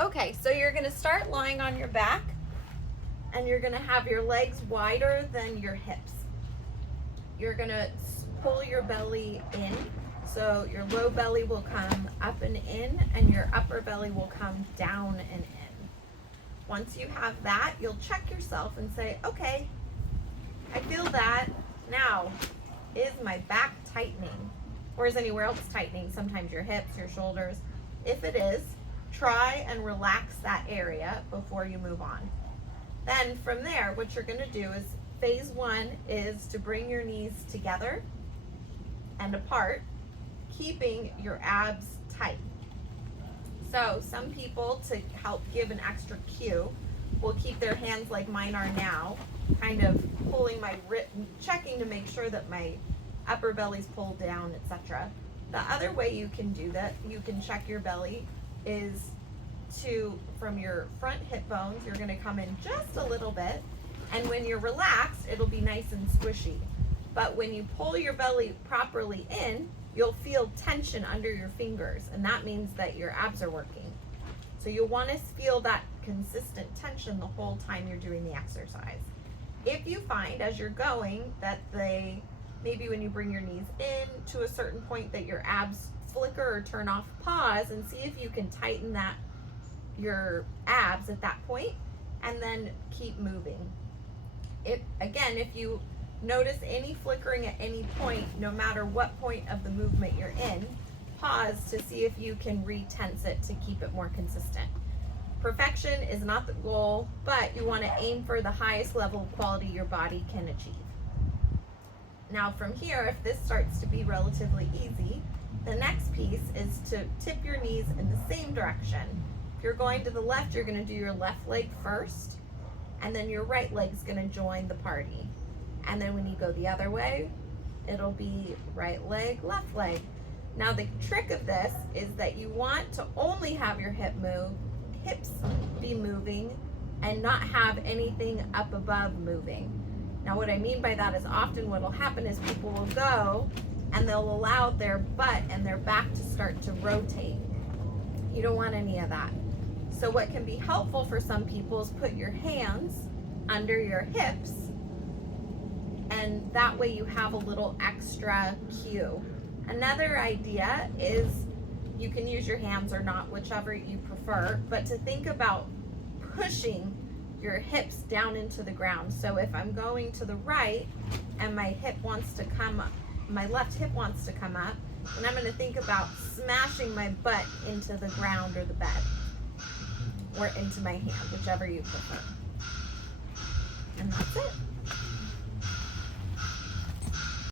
Okay, so you're gonna start lying on your back and you're gonna have your legs wider than your hips. You're gonna pull your belly in, so your low belly will come up and in, and your upper belly will come down and in. Once you have that, you'll check yourself and say, okay, I feel that. Now, is my back tightening? Or is anywhere else tightening? Sometimes your hips, your shoulders. If it is, try and relax that area before you move on. Then from there, what you're gonna do is, phase one is to bring your knees together and apart, keeping your abs tight. So some people, to help give an extra cue, will keep their hands like mine are now, kind of pulling my checking to make sure that my upper belly's pulled down, etc. The other way you can do that, you can check your belly, is from your front hip bones, you're gonna come in just a little bit, and when you're relaxed, it'll be nice and squishy. But when you pull your belly properly in, you'll feel tension under your fingers, and that means that your abs are working. So you'll want to feel that consistent tension the whole time you're doing the exercise. If you find as you're going that maybe when you bring your knees in to a certain point that your abs flicker or turn off, pause and see if you can tighten your abs at that point, and then keep moving. If you notice any flickering at any point, no matter what point of the movement you're in, pause to see if you can re-tense it to keep it more consistent. Perfection is not the goal, but you want to aim for the highest level of quality your body can achieve. Now from here, if this starts to be relatively easy, the next piece is to tip your knees in the same direction. If you're going to the left, you're going to do your left leg first, and then your right leg's going to join the party. And then when you go the other way, it'll be right leg, left leg. Now the trick of this is that you want to only have your hips be moving and not have anything up above moving. Now what I mean by that is often what will happen is people will go and they'll allow their butt and their back to start to rotate. You don't want any of that. So what can be helpful for some people is put your hands under your hips, and that way you have a little extra cue. Another idea is you can use your hands or not, whichever you prefer, but to think about pushing your hips down into the ground. So if I'm going to the right and my left hip wants to come up, and I'm going to think about smashing my butt into the ground or the bed, or into my hand, whichever you prefer.